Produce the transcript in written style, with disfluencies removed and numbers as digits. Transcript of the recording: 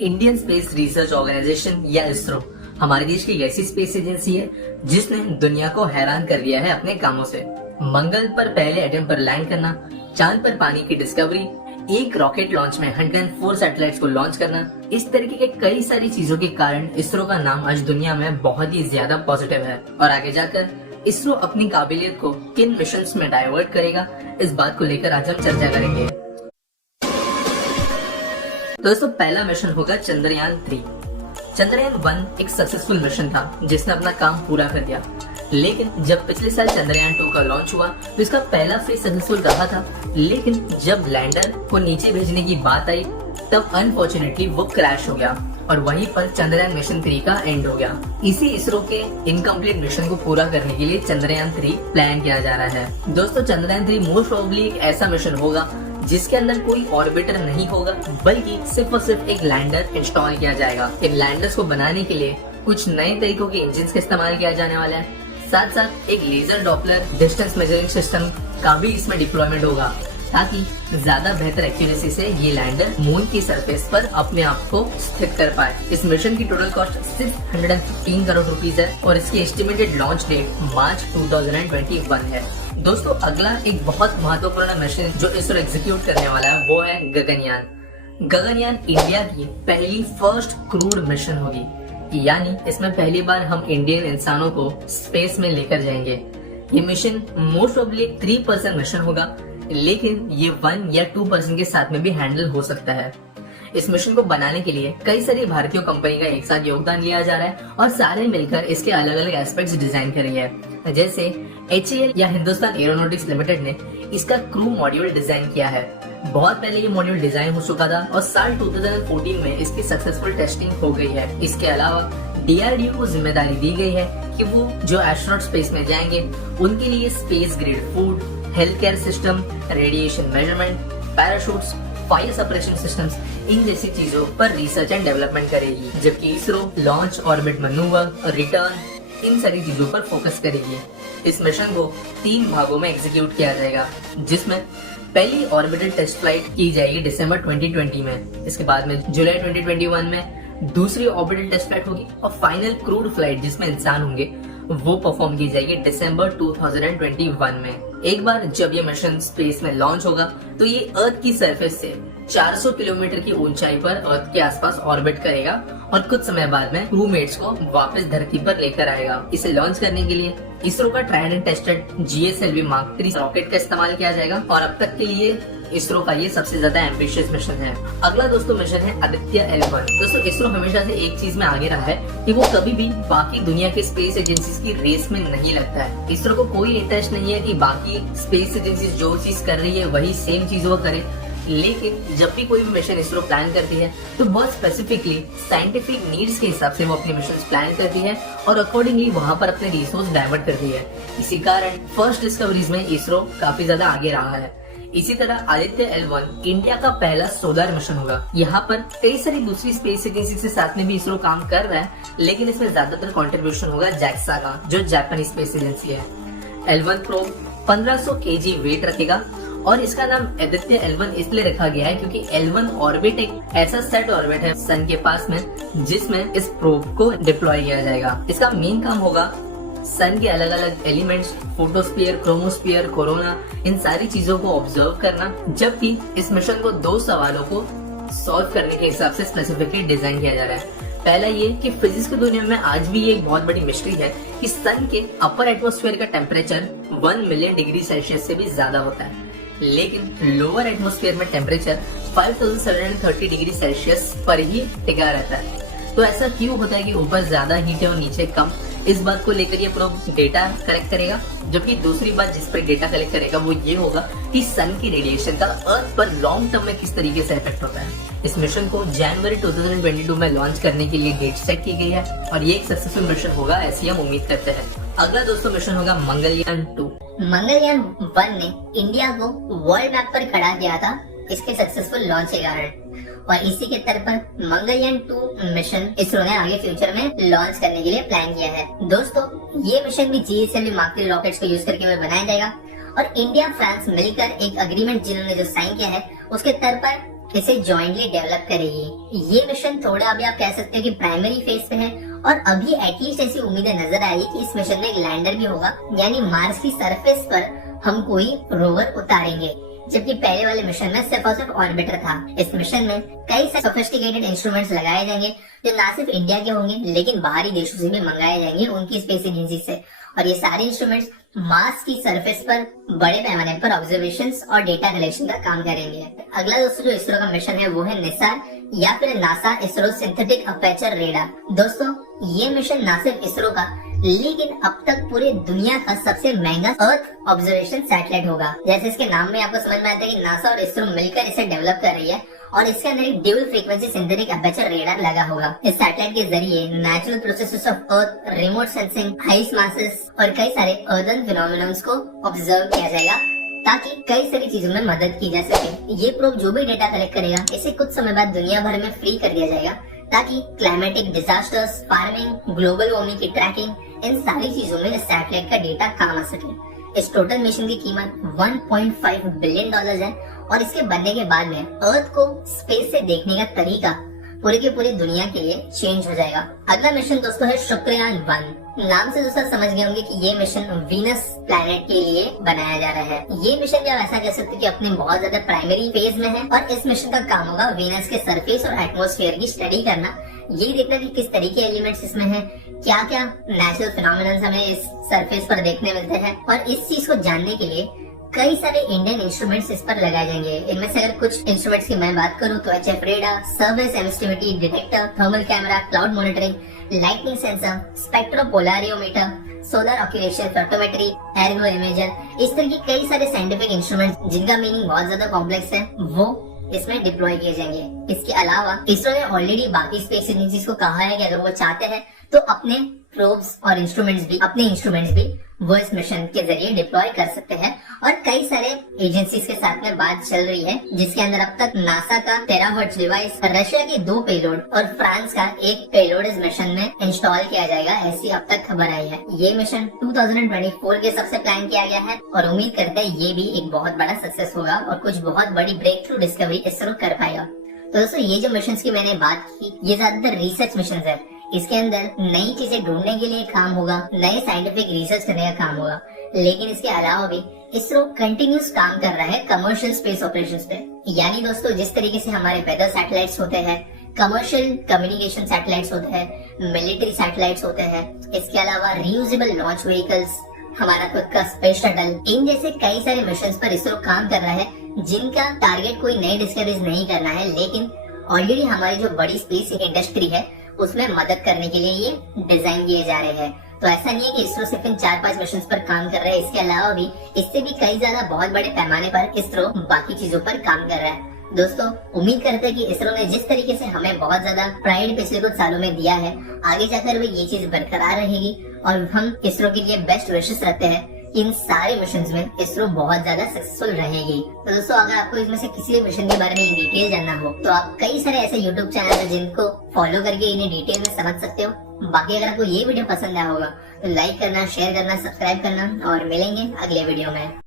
Indian space research organisation या इसरो हमारे देश की ऐसी स्पेस एजेंसी है जिसने दुनिया को हैरान कर दिया है अपने कामों से। मंगल पर पहले अटेम्प्ट पर लैंड करना, चांद पर पानी की डिस्कवरी, एक रॉकेट लॉन्च में 104 सैटेलाइट्स को लॉन्च करना, इस तरीके के कई सारी चीजों के कारण इसरो का नाम आज दुनिया में बहुत ही ज्यादा पॉजिटिव है। और आगे जाकर इसरो अपनी काबिलियत को किन मिशंस में डाइवर्ट करेगा, इस बात को लेकर आज हम चर्चा करेंगे। दोस्तों, पहला मिशन होगा चंद्रयान 3। चंद्रयान 1 एक सक्सेसफुल मिशन था जिसने अपना काम पूरा कर दिया, लेकिन जब पिछले साल चंद्रयान 2 का लॉन्च हुआ तो इसका पहला फेज सक्सेसफुल रहा था, लेकिन जब लैंडर को नीचे भेजने की बात आई तब अनफॉर्चुनेटली वो क्रैश हो गया और वहीं पर चंद्रयान मिशन 3 का एंड हो गया। इसी इसरो के इनकम्प्लीट मिशन को पूरा करने के लिए चंद्रयान 3 प्लान किया जा रहा है। दोस्तों, चंद्रयान 3 मोस्ट प्रोबेबली एक ऐसा मिशन होगा जिसके अंदर कोई ऑर्बिटर नहीं होगा, बल्कि सिर्फ और सिर्फ एक लैंडर इंस्टॉल किया जाएगा। इन लैंडर्स को बनाने के लिए कुछ नए तरीकों के इंजन का इस्तेमाल किया जाने वाला है। साथ साथ एक laser Doppler distance measuring system का भी इसमें डिप्लॉयमेंट होगा, ताकि ज्यादा बेहतर एक्यूरेसी से ये लैंडर मून की सरफेस पर अपने आप को स्थित कर पाए। इस मिशन की टोटल कॉस्ट 615 करोड़ रुपीस है और इसकी एस्टिमेटेड लॉन्च डेट मार्च 2021 है। दोस्तों, अगला एक बहुत महत्वपूर्ण मिशन जो इसरो एग्जीक्यूट करने वाला है वो है गगनयान। गगनयान इंडिया की पहली फर्स्ट क्रूड मिशन होगी, यानी इसमें पहली बार हम इंडियन इंसानों को स्पेस में लेकर जाएंगे। ये मिशन मोस्ट प्रोबेबली 3% मिशन होगा, लेकिन ये 1 या 2% के साथ में भी हैंडल हो सकता है। इस मिशन को बनाने के लिए कई सारी भारतीय कंपनी का एक साथ योगदान लिया जा रहा है और सारे मिलकर इसके अलग अलग एस्पेक्ट्स डिजाइन करेंगे। जैसे HAL या हिंदुस्तान एरोनॉटिक्स लिमिटेड ने इसका क्रू मॉड्यूल डिजाइन किया है। बहुत पहले ये मॉड्यूल डिजाइन हो चुका था और साल 2014 में इसकी सक्सेसफुल टेस्टिंग हो गई है। इसके अलावा DRDO को जिम्मेदारी दी गई है कि वो जो एस्ट्रोनॉट स्पेस में जाएंगे उनके लिए space grade food, health care system, radiation measurement, parachutes, fire suppression systems, इन जैसी चीजों पर रिसर्च एंड डेवलपमेंट करेगी, जबकि इसरो लॉन्च, ऑर्बिट मैन्यूवर और रिटर्न, इन सारी चीजों पर फोकस करेगी। इस मिशन को 3 भागों में एग्जीक्यूट किया जाएगा, जिसमें पहली ऑर्बिटल टेस्ट फ्लाइट की जाएगी दिसंबर 2020 में। इसके बाद में जुलाई 2021 में दूसरी ऑर्बिटल टेस्ट फ्लाइट होगी और फाइनल क्रूड फ्लाइट जिसमें इंसान होंगे वो परफॉर्म की जाएगी दिसंबर 2021 में। एक बार जब ये मिशन स्पेस में लॉन्च होगा तो ये अर्थ की सरफेस से 400 किलोमीटर की ऊंचाई पर अर्थ के आसपास ऑर्बिट करेगा और कुछ समय बाद में क्रूमेट्स को वापस धरती पर लेकर आएगा। इसे लॉन्च करने के लिए इसरो का tried and tested GSLV Mark 3 rocket का इस्तेमाल किया जाएगा और अब तक के लिए इसरो का ये सबसे ज्यादा एम्बिशियस मिशन है। अगला दोस्तों मिशन है आदित्य L1। दोस्तों, इसरो हमेशा से एक चीज में आगे रहा है कि वो कभी भी बाकी दुनिया के स्पेस एजेंसीज की रेस में नहीं लगता है। इसरो को कोई इंटरेस्ट नहीं है कि बाकी स्पेस एजेंसीज जो चीज कर रही है वही सेम चीज वो करे, लेकिन जब भी कोई भी मिशन इसरो प्लान करती है तो बहुत स्पेसिफिकली साइंटिफिक नीड्स के हिसाब से वो अपने मिशन प्लान करती है और अकॉर्डिंगली वहां पर अपने रिसोर्स डाइवर्ट करती है। इसी कारण फर्स्ट डिस्कवरीज में इसरो काफी ज्यादा आगे रहा है। इसी तरह आदित्य L1 इंडिया का पहला सोलर मिशन होगा। यहाँ पर कई सारी दूसरी स्पेस एजेंसी के साथ में भी इसरो काम कर रहा है, लेकिन इसमें ज्यादातर कंट्रीब्यूशन होगा JAXA का, जो जापानी स्पेस एजेंसी है। L1 प्रोब 1500 kg वेट रखेगा और इसका नाम आदित्य L1 इसलिए रखा गया है क्योंकि L1 ऑर्बिट एक ऐसा सेट ऑर्बिट है सन के पास में जिसमें इस प्रोब को डिप्लॉय किया जाएगा। इसका मेन काम होगा सन के अलग अलग एलिमेंट्स, फोटोस्फीयर, क्रोमोस्फीयर, कोरोना, इन सारी चीजों को ऑब्जर्व करना, जबकि इस मिशन को 2 सवालों को सॉल्व करने के हिसाब से स्पेसिफिकली डिजाइन किया जा रहा है। पहला ये कि फिजिक्स की दुनिया में आज भी ये एक बहुत बड़ी मिस्ट्री है कि सन के अपर एटमॉस्फेयर का टेम्परेचर 1 मिलियन डिग्री सेल्सियस से भी ज्यादा होता है, लेकिन लोअर एटमॉस्फेयर में टेम्परेचर 5730 डिग्री सेल्सियस पर ही टिका रहता है। तो ऐसा क्यों होता है कि ऊपर ज्यादा हीट है और नीचे कम? इस बात को लेकर ये प्रोब डेटा कलेक्ट करेगा, जबकि दूसरी बात जिस पर डेटा कलेक्ट करेगा वो ये होगा कि सन की रेडिएशन का अर्थ पर लॉन्ग टर्म में किस तरीके से इफेक्ट होता है। इस मिशन को जनवरी 2022 में लॉन्च करने के लिए डेट सेट की गई है और ये एक सक्सेसफुल मिशन होगा, ऐसी हम उम्मीद करते हैं। अगला दोस्तों मिशन होगा मंगलयान 2। मंगलयान 1 ने इंडिया को वर्ल्ड मैप पर खड़ा किया था इसके सक्सेसफुल लॉन्च के कारण, और इसी के तर्ज पर मंगलयान 2 मिशन इसरो ने आगे फ्यूचर में लॉन्च करने के लिए प्लान किया है। दोस्तों, ये मिशन भी GSLV Mark 3 रॉकेट्स को यूज करके हुए बनाया जाएगा और इंडिया फ्रांस मिलकर एक अग्रीमेंट जिन्होंने जो साइन किया है उसके तर्ज पर इसे जॉइंटली डेवलप करेगी। ये मिशन थोड़ा अभी आप कह सकते हो कि प्राइमरी फेज पे है और अभी एटलीस्ट ऐसी उम्मीदें नजर आ रही कि इस मिशन में एक लैंडर भी होगा, यानी मार्स की सरफेस पर हम कोई रोवर उतारेंगे, जबकि पहले वाले मिशन में सिर्फ और सिर्फ ऑर्बिटर था। इस मिशन में कई सोफिस्टिकेटेड इंस्ट्रूमेंट्स लगाए जाएंगे जो ना सिर्फ इंडिया के होंगे लेकिन बाहरी देशों से भी मंगाए जाएंगे उनकी स्पेस एजेंसी से, और ये सारे इंस्ट्रूमेंट्स मार्स की सरफेस पर बड़े पैमाने पर ऑब्जर्वेशंस और डेटा कलेक्शन का काम करेंगे। अगला दोस्तों जो इसरो का मिशन है वो है निसार या फिर NASA ISRO synthetic aperture radar. दोस्तों ये मिशन ना सिर्फ इसरो का लेकिन अब तक पूरे दुनिया का सबसे महंगा अर्थ ऑब्जर्वेशन सैटेलाइट होगा। जैसे इसके नाम में आपको समझ में आता है कि नासा और इसरो मिलकर इसे डेवलप कर रही है और इसके अंदर एक dual frequency synthetic aperture radar लगा होगा। इस सैटेलाइट के जरिए natural processes of earth, remote sensing, high masses और कई सारे अर्दन फिनोमेनन्स को ऑब्जर्व किया जाएगा ताकि कई सारी चीजों में मदद की जा सके। ये प्रोब जो भी डेटा कलेक्ट करेगा इसे कुछ समय बाद दुनिया भर में फ्री कर दिया जाएगा ताकि climatic disasters, farming, global warming की ट्रैकिंग, इन सारी चीजों में इस सैटेलाइट का डेटा काम आ सके। इस टोटल मिशन की कीमत $1.5 बिलियन है और इसके बनने के बाद में अर्थ को स्पेस से देखने का तरीका पूरे की पूरी दुनिया के लिए चेंज हो जाएगा। अगला मिशन दोस्तों है शुक्रयान 1। नाम से दोस्तों समझ गए होंगे कि ये मिशन वीनस प्लैनेट के लिए बनाया जा रहा है। ये मिशन भी आप ऐसा कह सकते हैं कि अपने बहुत ज्यादा प्राइमरी फेज में है और इस मिशन का काम होगा वीनस के सरफेस और एटमॉस्फेयर की स्टडी करना, ये देखना कि किस तरीके एलिमेंट्स इसमें हैं, क्या क्या नेचुरल फिनोमेनन हमें इस सरफेस पर देखने मिलते हैं, और इस चीज को जानने के लिए कई सारे इंडियन इंस्ट्रूमेंट्स इस पर लगाए जाएंगे। इनमें से अगर कुछ इंस्ट्रूमेंट्स की मैं बात करूं तो HF radar, service emissivity detector, thermal camera, cloud monitoring, lightning sensor, spectropolarimeter, solar occultation photometry, airglow imager, इस तरह की कई सारे साइंटिफिक इंस्ट्रूमेंट्स जिनका मीनिंग बहुत ज्यादा कॉम्प्लेक्स है वो इसमें डिप्लॉय किए जाएंगे। इसके अलावा इसरो ने ऑलरेडी बाकी स्पेस एजेंसीज को कहा है कि अगर वो चाहते हैं तो अपने प्रोब्स और इंस्ट्रूमेंट्स भी वो इस मिशन के जरिए डिप्लॉय कर सकते हैं, और कई सारे एजेंसीज के साथ में बात चल रही है जिसके अंदर अब तक नासा का टेराहर्ट्ज डिवाइस, रशिया के 2 पेलोड और फ्रांस का 1 पेलोड इस मिशन में इंस्टॉल किया जाएगा, ऐसी अब तक खबर आई है। ये मिशन 2024 के सबसे प्लान किया गया है और उम्मीद करते हैं ये भी एक बहुत बड़ा सक्सेस होगा और कुछ बहुत बड़ी ब्रेक थ्रू डिस्कवरी इसरो कर पाएगा। तो दोस्तों ये जो मिशन की मैंने बात की ये ज्यादातर रिसर्च मिशन है। इसके अंदर नई चीजें ढूंढने के लिए काम होगा, नए साइंटिफिक रिसर्च करने का काम होगा, लेकिन इसके अलावा भी इसरो कंटिन्यूस काम कर रहा है कमर्शियल स्पेस ऑपरेशंस पे। यानी दोस्तों जिस तरीके से हमारे वेदर सैटेलाइट्स होते हैं, कमर्शियल कम्युनिकेशन सैटेलाइट्स होते हैं, मिलिट्री सैटेलाइट्स होते हैं, इसके अलावा रीयूजेबल लॉन्च व्हीकल्स, हमारा खुद का स्पेस शटल, इन जैसे कई सारे मिशन पर इसरो काम कर रहा है जिनका टारगेट कोई नई डिस्कवरीज नहीं करना है, लेकिन ऑलरेडी हमारी जो बड़ी स्पेस इंडस्ट्री है उसमें मदद करने के लिए ये डिजाइन किए जा रहे हैं। तो ऐसा नहीं है कि इसरो सिर्फ इन 4-5 मिशन पर काम कर रहा है, इसके अलावा भी इससे भी कई ज्यादा बहुत बड़े पैमाने पर इसरो बाकी चीजों पर काम कर रहा है। दोस्तों उम्मीद करते हैं कि इसरो ने जिस तरीके से हमें बहुत ज्यादा प्राइड पिछले कुछ सालों में दिया है, आगे जाकर भी ये चीज बरकरार रहेगी और हम इसरो के लिए बेस्ट विशेष रखते हैं। इन सारे मिशंस में इसरो बहुत ज्यादा सक्सेसफुल रहेगी। तो दोस्तों अगर आपको इसमें से किसी भी मिशन के बारे में डिटेल जानना हो तो आप कई सारे ऐसे यूट्यूब चैनल है जिनको फॉलो करके इन्हें डिटेल में समझ सकते हो। बाकी अगर आपको ये वीडियो पसंद आया होगा तो लाइक करना, शेयर करना, सब्सक्राइब करना और मिलेंगे अगले वीडियो में।